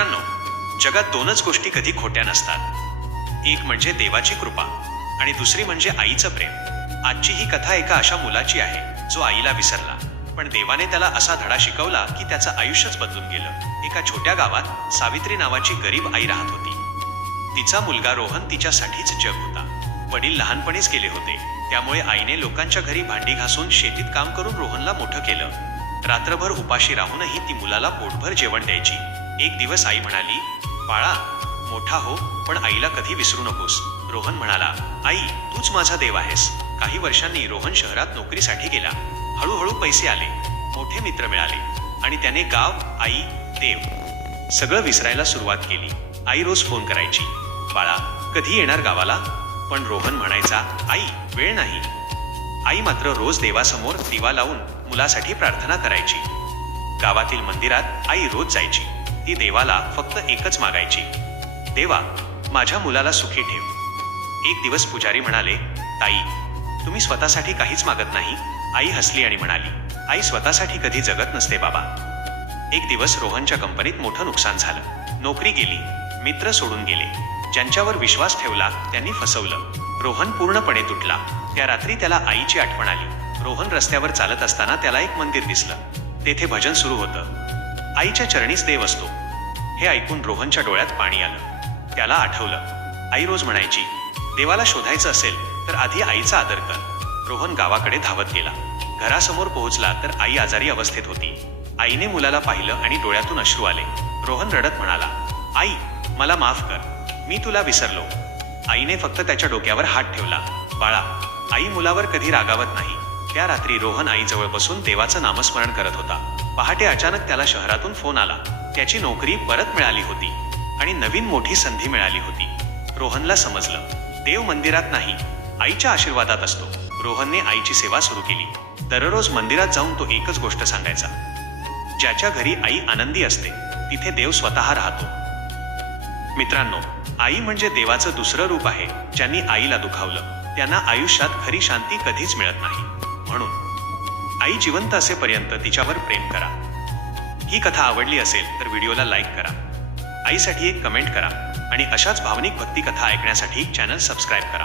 मित्रांनो, जगात दोनच गोष्टी कधी खोट्या नसतात. एक म्हणजे देवाची कृपा आणि दुसरी म्हणजे आईचं प्रेम. आजची ही कथा एका अशा मुलाची आहे जो आईला विसरला, पण देवाने त्याला असा धडा शिकवला की त्याचं आयुष्यच बदलून गेलं. एका छोट्या गावात सावित्री नावाची गरीब आई राहत होती. तिचा मुलगा रोहन तिच्यासाठीच जग होता. वडील लहानपणीच गेले होते, त्यामुळे आईने लोकांच्या घरी भांडी घासून शेतीत काम करून रोहनला मोठं केलं. रात्रभर उपाशी राहूनही ती मुलाला पोटभर जेवण द्यायची. एक दिवस आई म्हणाली, बाळा मोठा हो, पण आईला कधी विसरू नकोस. रोहन म्हणाला, आई तूच माझा देव आहेस. काही वर्षांनी रोहन शहरात नोकरीसाठी गेला. हळूहळू पैसे आले, मोठे मित्र मिळाले आणि त्याने गाव, आई, देव सगळं विसरायला सुरुवात केली. आई रोज फोन करायची, बाळा कधी येणार गावाला? पण रोहन म्हणायचा, आई वेळ नाही. आई मात्र रोज देवासमोर दिवा लावून मुलासाठी प्रार्थना करायची. गावातील मंदिरात आई रोज जायची. ती देवाला फक्त एकच मागायची, देवा माझ्या मुलाला सुखी ठेव. एक दिवस पुजारी म्हणाले, ताई तुम्ही स्वतःसाठी काहीच मागत नाही. आई हसली आणि म्हणाली, आई स्वतःसाठी कधी जगत नसते बाबा. एक दिवस रोहनच्या कंपनीत मोठं नुकसान झालं. नोकरी गेली, मित्र सोडून गेले. ज्यांच्यावर विश्वास ठेवला त्यांनी फसवलं. रोहन पूर्णपणे तुटला. त्या रात्री त्याला आईची आठवण आली. रोहन रस्त्यावर चालत असताना त्याला एक मंदिर दिसलं. तेथे भजन सुरू होतं. आईच्या चरणीच देव असतो. हे ऐकून रोहनच्या डोळ्यात पाणी आलं. त्याला आठवलं, आई रोज म्हणायची, देवाला शोधायचं असेल तर आधी आईचा आदर कर. रोहन गावाकडे धावत गेला. घरासमोर पोहोचला तर आई आजारी अवस्थेत होती. आईने मुलाला पाहिलं आणि डोळ्यातून अश्रू आले. रोहन रडत म्हणाला, आई मला माफ कर, मी तुला विसरलो. आईने फक्त त्याच्या डोक्यावर हात ठेवला. बाळा आई मुलावर कधी रागावत नाही. त्या रात्री रोहन आईजवळ बसून देवाचं नामस्मरण करत होता. पहाटे अचानक त्याला शहरातून फोन आला. त्याची नोकरी परत मिळाली होती आणि नवीन मोठी संधी मिळाली होती. रोहनला समजलं, देव मंदिरात नाही, आईच्या आशीर्वादात असतो. रोहनने आईची सेवा सुरू केली. दररोज मंदिरात जाऊन तो एकच गोष्ट सांगायचा, ज्याच्या घरी आई आनंदी असते तिथे देव स्वतः राहतो. मित्रांनो, आई म्हणजे देवाचं दुसरं रूप आहे. ज्यांनी आईला दुखावलं त्यांना आयुष्यात खरी शांती कधीच मिळत नाही. म्हणून आई जिवंत असेपर्यंत तिच्यावर प्रेम करा. ही कथा आवडली असेल तर व्हिडिओला लाईक करा, आईसाठी एक कमेंट करा आणि अशाच भावनिक भक्ती कथा ऐकण्यासाठी चॅनल सबस्क्राईब करा.